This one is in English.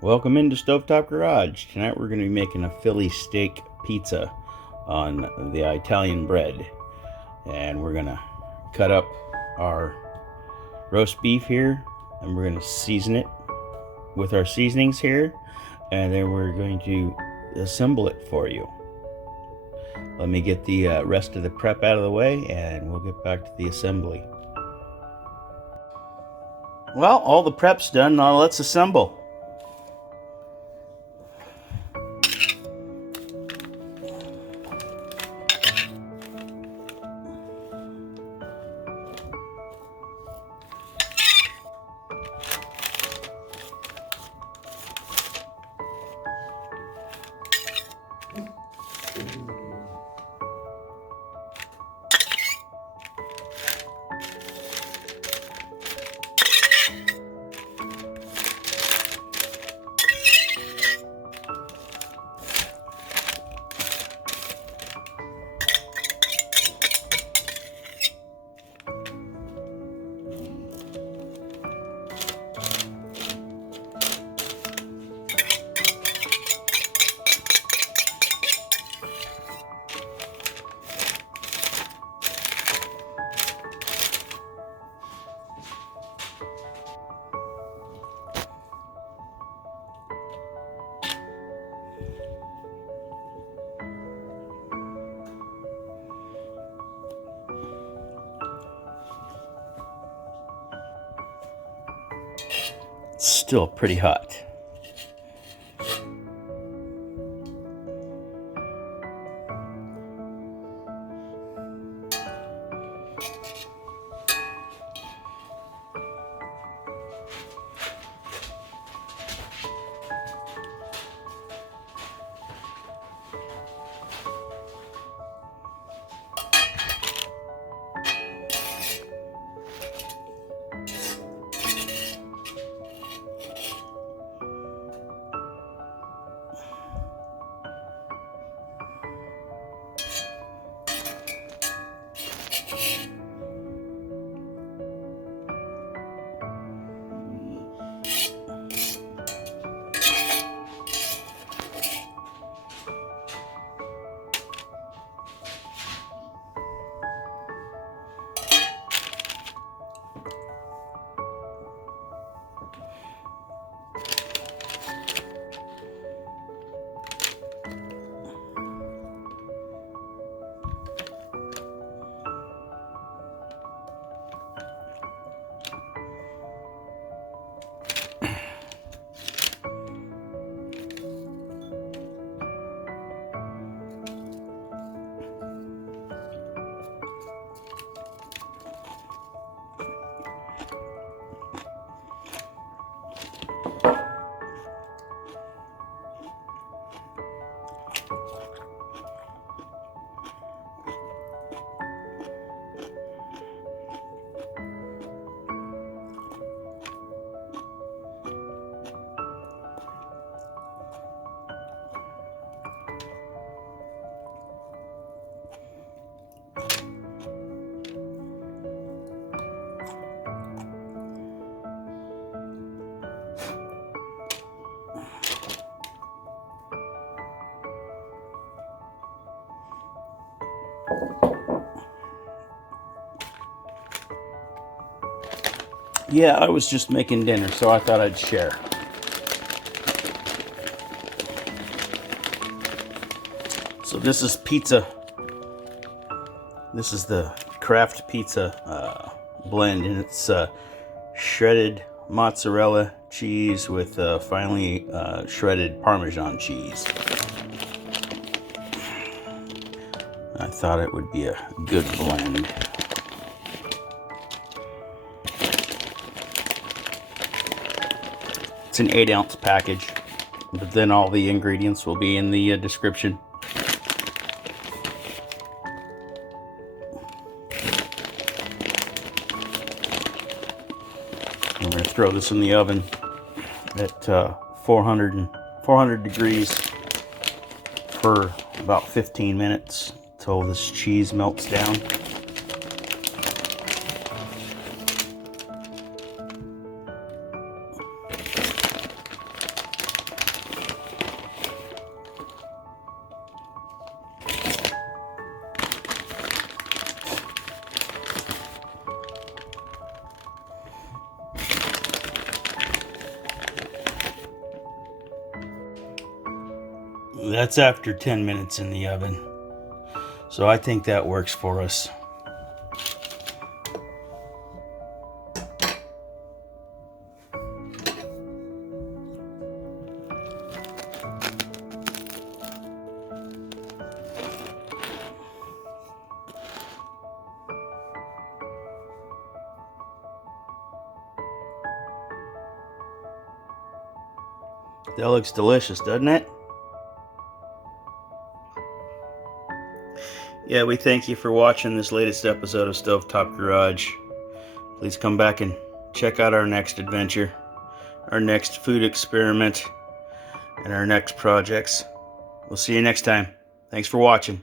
Welcome into StoveTop-Garage. Tonight we're going to be making a Philly steak pizza on the Italian bread. And we're going to cut up our roast beef here, and we're going to season it with our seasonings here, and then we're going to assemble it for you. Let me get the rest of the prep out of the way, and we'll get back to the assembly. Well, all the prep's done. Now let's assemble. It's still pretty hot. Yeah, I was just making dinner, so I thought I'd share. So this is pizza. This is the Kraft pizza blend, and it's shredded mozzarella cheese with finely shredded Parmesan cheese. I thought it would be a good blend. It's an 8-ounce package, but then all the ingredients will be in the description. I'm going to throw this in the oven at 400 degrees for about 15 minutes until this cheese melts down. That's after 10 minutes in the oven. So I think that works for us. That looks delicious, doesn't it? Yeah, we thank you for watching this latest episode of Stovetop Garage. Please come back and check out our next adventure, our next food experiment, and our next projects. We'll see you next time. Thanks for watching.